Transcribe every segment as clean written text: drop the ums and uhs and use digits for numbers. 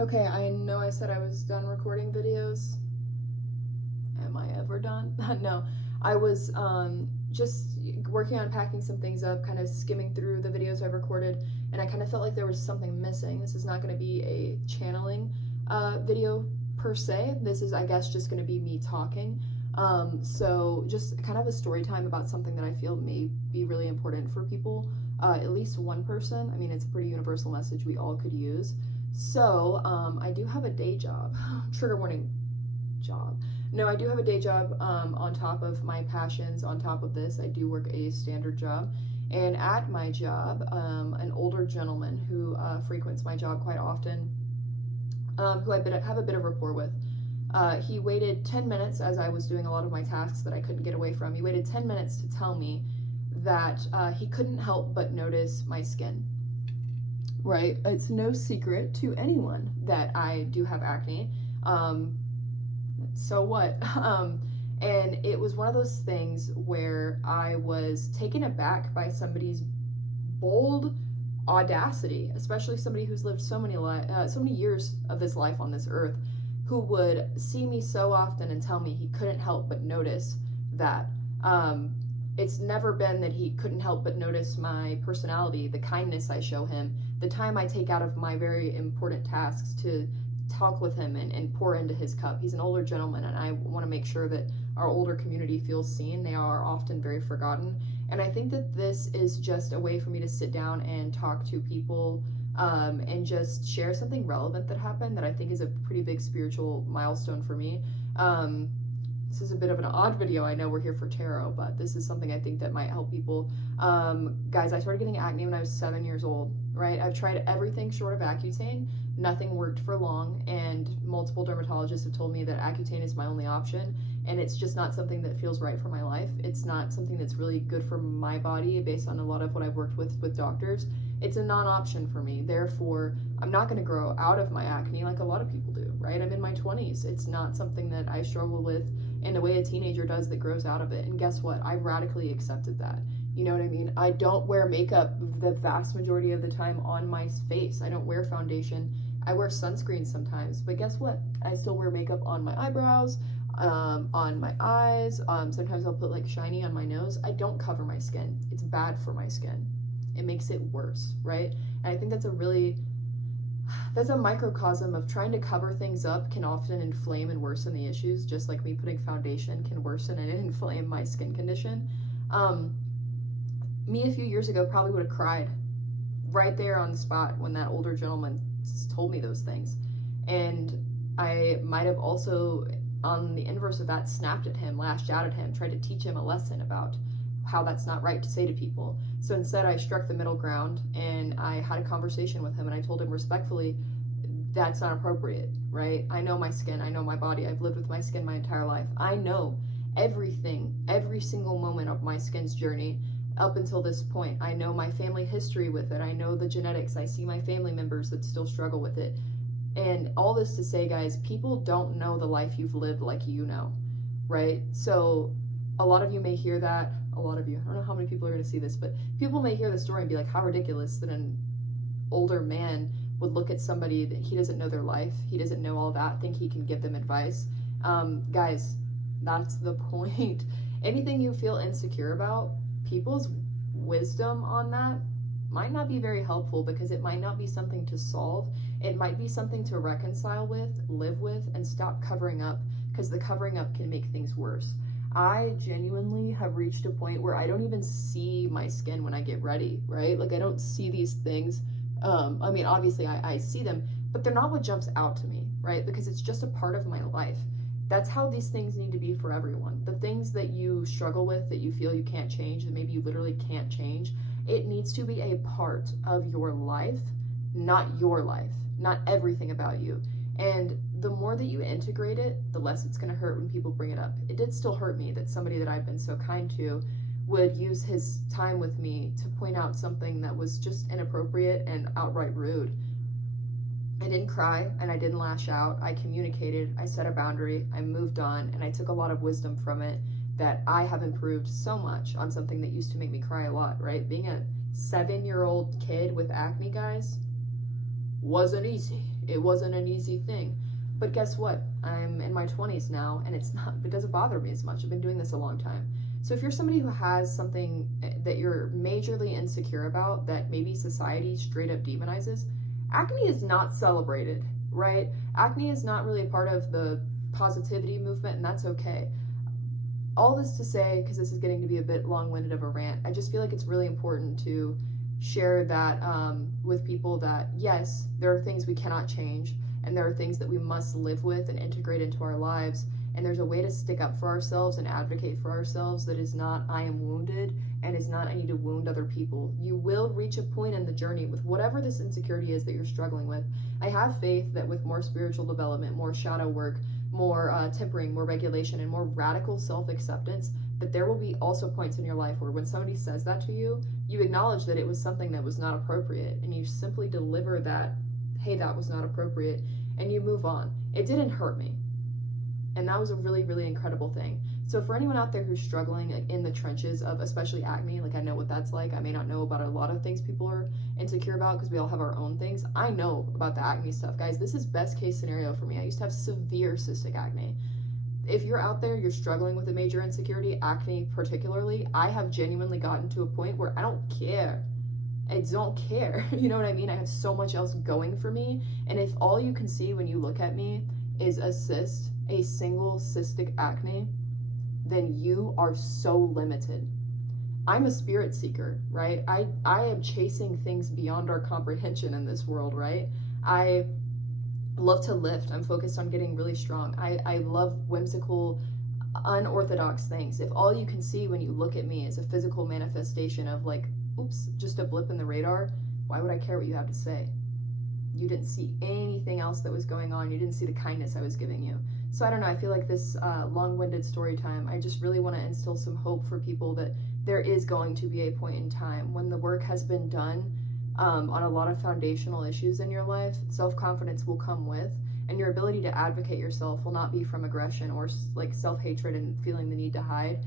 Okay, I know I said I was done recording videos. Am I ever done? No, I was just working on packing some things up, kind of skimming through the videos I've recorded, and I kind of felt like there was something missing. This is not going to be a channeling video per se. This is, I guess, just going to be me talking. So just kind of a story time about something that I feel may be really important for people, at least one person. I mean, it's a pretty universal message we all could use. So I do have a day job. Trigger warning, job. No, I do have a day job on top of my passions. On top of this, I do work a standard job. And at my job, an older gentleman who frequents my job quite often, who I have a bit of rapport with, he waited 10 minutes as I was doing a lot of my tasks that I couldn't get away from. He waited 10 minutes to tell me that he couldn't help but notice my skin. Right? It's no secret to anyone that I do have acne. So what? And it was one of those things where I was taken aback by somebody's bold audacity, especially somebody who's lived so many years of this life on this earth, who would see me so often and tell me he couldn't help but notice that. It's never been that he couldn't help but notice my personality, the kindness I show him, the time I take out of my very important tasks to talk with him and pour into his cup. He's an older gentleman, and I want to make sure that our older community feels seen. They are often very forgotten. And I think that this is just a way for me to sit down and talk to people and just share something relevant that happened that I think is a pretty big spiritual milestone for me. This is a bit of an odd video. I know we're here for tarot, but this is something I think that might help people. Guys, I started getting acne when I was 7 years old, right? I've tried everything short of Accutane. Nothing worked for long, and multiple dermatologists have told me that Accutane is my only option, and it's just not something that feels right for my life. It's not something that's really good for my body based on a lot of what I've worked with doctors. It's a non-option for me. Therefore, I'm not going to grow out of my acne like a lot of people do, right? I'm in my 20s. It's not something that I struggle with in the way a teenager does that grows out of it. And guess what? I radically accepted that. You know what I mean? I don't wear makeup the vast majority of the time on my face. I don't wear foundation. I wear sunscreen sometimes, but guess what? I still wear makeup on my eyebrows, on my eyes. Sometimes I'll put like shiny on my nose. I don't cover my skin. It's bad for my skin. It makes it worse, right? And I think that's a microcosm of trying to cover things up can often inflame and worsen the issues, just like me putting foundation can worsen and inflame my skin condition. Me a few years ago probably would have cried right there on the spot when that older gentleman told me those things. And I might have also, on the inverse of that, snapped at him, lashed out at him, tried to teach him a lesson about how that's not right to say to people. So instead I struck the middle ground and I had a conversation with him, and I told him respectfully, that's not appropriate, right? I know my skin, I know my body, I've lived with my skin my entire life. I know everything, every single moment of my skin's journey up until this point. I know my family history with it. I know the genetics. I see my family members that still struggle with it. And all this to say, guys, people don't know the life you've lived like you know, right? So a lot of you may hear that, a lot of you, I don't know how many people are going to see this, but people may hear the story and be like, how ridiculous that an older man would look at somebody that he doesn't know their life, he doesn't know all that, think he can give them advice. Guys, that's the point. Anything you feel insecure about, people's wisdom on that might not be very helpful, because it might not be something to solve. It might be something to reconcile with, live with, and stop covering up, because the covering up can make things worse. I genuinely have reached a point where I don't even see my skin when I get ready, right? Like, I don't see these things. I mean, obviously I see them, but they're not what jumps out to me, right? Because it's just a part of my life. That's how these things need to be for everyone. The things that you struggle with, that you feel you can't change, that maybe you literally can't change, it needs to be a part of your life, not your life, not everything about you. And the more that you integrate it, the less it's gonna hurt when people bring it up. It did still hurt me that somebody that I've been so kind to would use his time with me to point out something that was just inappropriate and outright rude. I didn't cry and I didn't lash out. I communicated, I set a boundary, I moved on, and I took a lot of wisdom from it that I have improved so much on something that used to make me cry a lot, right? Being a 7-year-old kid with acne, guys, wasn't easy. It wasn't an easy thing. But guess what? I'm in my 20s now, and it doesn't bother me as much. I've been doing this a long time. So if you're somebody who has something that you're majorly insecure about, that maybe society straight up demonizes, acne is not celebrated, right? Acne is not really a part of the positivity movement, and that's okay. All this to say, because this is getting to be a bit long-winded of a rant, I just feel like it's really important to share that with people that, yes, there are things we cannot change, and there are things that we must live with and integrate into our lives, and there's a way to stick up for ourselves and advocate for ourselves that is not I am wounded, and is not I need to wound other people. You will reach a point in the journey with whatever this insecurity is that you're struggling with. I have faith that with more spiritual development, more shadow work, more tempering, more regulation, and more radical self-acceptance, that there will be also points in your life where when somebody says that to you, you acknowledge that it was something that was not appropriate, and you simply deliver that, hey, that was not appropriate, and you move on. It didn't hurt me. And that was a really, really incredible thing. So for anyone out there who's struggling in the trenches of especially acne, like I know what that's like. I may not know about a lot of things people are insecure about because we all have our own things. I know about the acne stuff, guys. This is best case scenario for me. I used to have severe cystic acne. If you're out there, you're struggling with a major insecurity, acne particularly, I have genuinely gotten to a point where I don't care. I don't care. You know what I mean? I have so much else going for me. And if all you can see when you look at me is a cyst, a single cystic acne, then you are so limited. I'm a spirit seeker, right? I am chasing things beyond our comprehension in this world, right? I love to lift. I'm focused on getting really strong. I love whimsical, unorthodox things. If all you can see when you look at me is a physical manifestation of like, oops, just a blip in the radar, why would I care what you have to say? You didn't see anything else that was going on. You didn't see the kindness I was giving you. So I don't know, I feel like this long-winded story time, I just really want to instill some hope for people that there is going to be a point in time when the work has been done on a lot of foundational issues in your life. Self-confidence will come with, and your ability to advocate yourself will not be from aggression or like self-hatred and feeling the need to hide.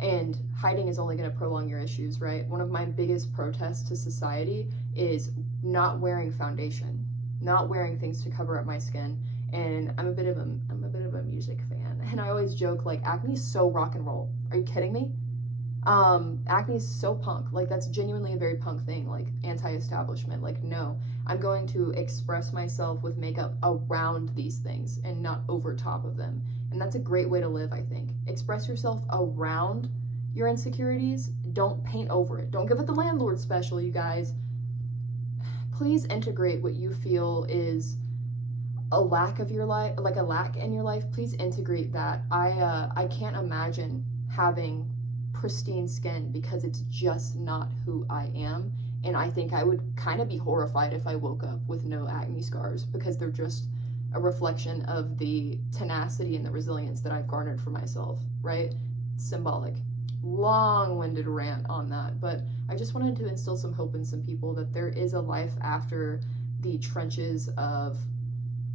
And hiding is only going to prolong your issues, right? One of my biggest protests to society is not wearing foundation, not wearing things to cover up my skin. And I'm a bit of a music fan, and I always joke like acne is so rock and roll. Are you kidding me? Acne is so punk. Like that's genuinely a very punk thing, like anti-establishment. Like no, I'm going to express myself with makeup around these things and not over top of them. And that's a great way to live, I think. Express yourself around your insecurities. Don't paint over it. Don't give it the landlord special, you guys. Please integrate what you feel is a lack of your life, like a lack in your life. Please integrate that. I can't imagine having pristine skin because it's just not who I am. And I think I would kind of be horrified if I woke up with no acne scars because they're just a reflection of the tenacity and the resilience that I've garnered for myself, right? Symbolic. Long-winded rant on that, but I just wanted to instill some hope in some people that there is a life after the trenches of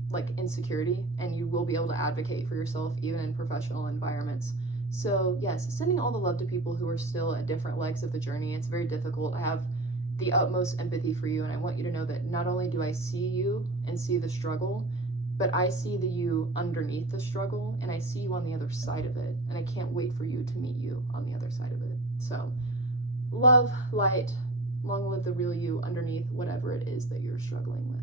like insecurity, and you will be able to advocate for yourself even in professional environments. So yes, sending all the love to people who are still at different legs of the journey. It's very difficult. I have the utmost empathy for you, and I want you to know that not only do I see you and see the struggle, but I see the you underneath the struggle, and I see you on the other side of it, and I can't wait for you to meet you on the other side of it. So love, light, long live the real you underneath whatever it is that you're struggling with.